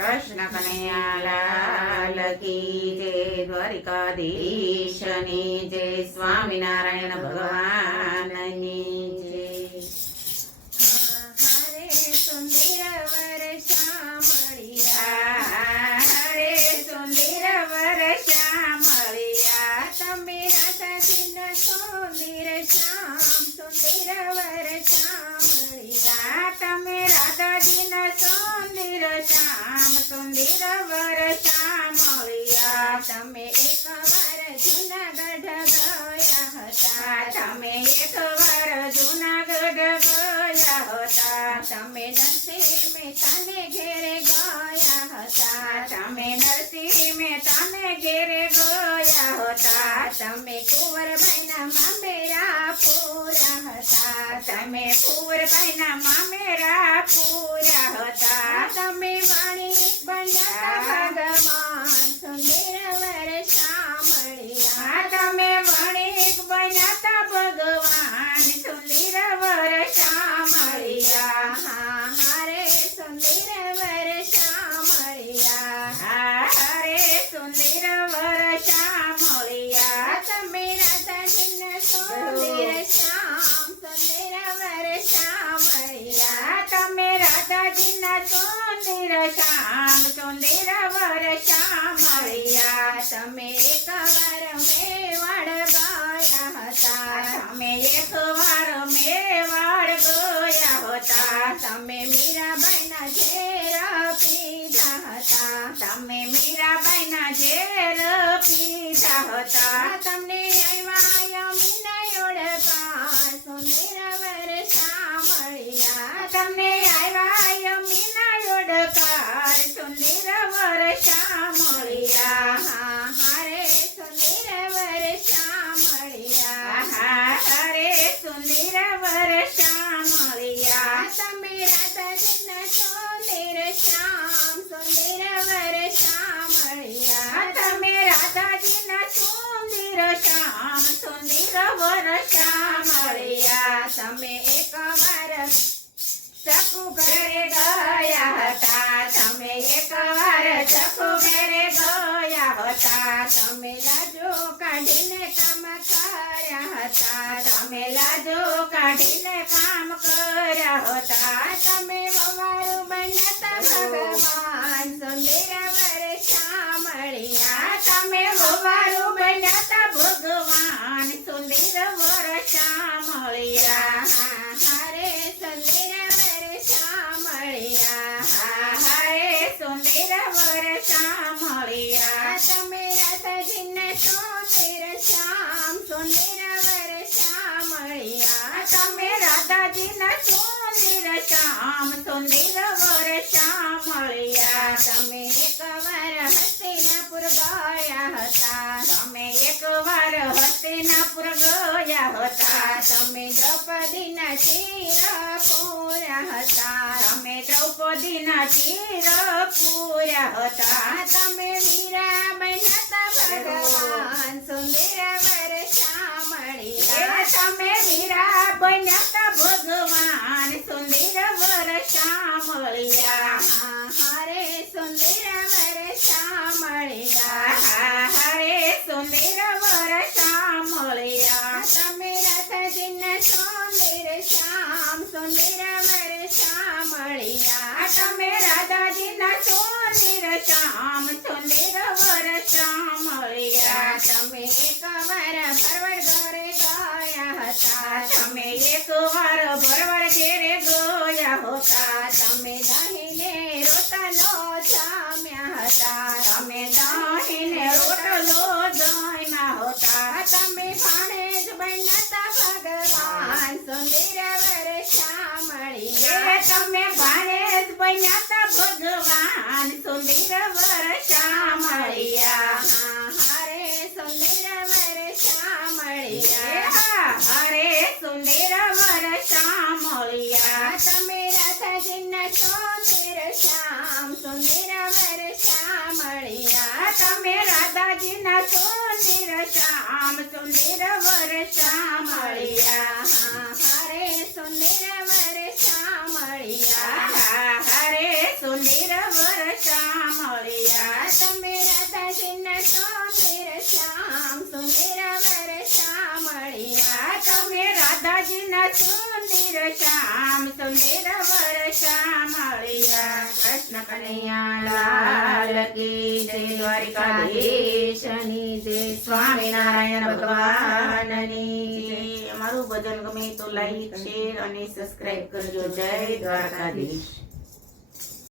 કૃષ્ણ કનૈયાલાલ કી જય દ્વારિકાધીશની જય સ્વામિનારાયણ ભગવાનની साथ में नरसिंह ताने घेरे गया हो साथ में नरसिंह ताने गया हो साथ में कुंवर मेरा पूरा होता। तमें में कुंवर मेरा पूरा हो साथ वाणी बना શ્યામ વર વર્ષા મળ્યા તમે એકવાર મેવાડ ગયા હતા. તમે એક વાર મેવાડ ગયા હતા. તમે મીરાબાઈના ઝેર પીધા હતા. તમે મીરાબાઈના ઝેર પીધા હતા. તમને સુંદર શ્યામ સુંદર વર્ષા મળ્યા તમે એકવાર ચકુ ઘરે ગયા હતા તમે એકવાર ચકુ ઘરે ગયા હતા તમે લાજો કાઢીને કામ કર્યા હતા તમે લાજો કાઢીને કામ કર્યા હતા તમે શ્યામ સુંદર વર્ષા મળ્યા તમે ગયા હતા તમે દ્રૌપદીના ચીર પૂર્યા હતા તમે દ્રૌપદીના ચીર પૂર્યા હતા તમે મીરા બન્યા ભગવાન સુંદર વર્ષા એ મળ્યા તમે વીરા બન્યા તા ભગવાન સુંદર વર્ષા મળ્યા હારે સુંદર વર્ષા મળ્યા મળ્યા આ તમે રાધાજીના સુંદર શ્યામ સુંદર વર્ષા મળ્યા તમે એકવાર પરવડ ઘરે ગયા હતા તમે એકવાર ભરવાડ ઘેરે ગયા હતા તમે દાહીને રોટલો જામ્યા હતા તમે દાહીને રોટલો જમ્યા હતા તમે ભાણે જ બન્યા ભગવાન સુંદર વર્ષા મળ્યા એ તમે सुंदर वर श्यामड़िया हरे सुंदर वर श्यामिया हरे सुंदर वर श्यामड़िया तमे रथ जिन छो मेरे श्याम सुंदर वर श्यामड़िया तमे राधा जिन छो मेरे श्याम सुंदर वर श्यामड़िया हरे सुंदर वर સુંદર વર્ષા તમે રાધાજીના સુંદર શ્યામ, સુંદર વર શ્યામળિયા તમે રાધાજીના સુંદર શ્યામ, સુંદર વર શ્યામળિયા કૃષ્ણ કનૈયા લાલ કી જય દ્વારિકાધીશની, જય સ્વામિનારાયણ ભગવાનની. જય અમારું ભજન ગમે તો લાઈક શેર અને સબસ્ક્રાઇબ કરજો. જય દ્વારકાધીશ.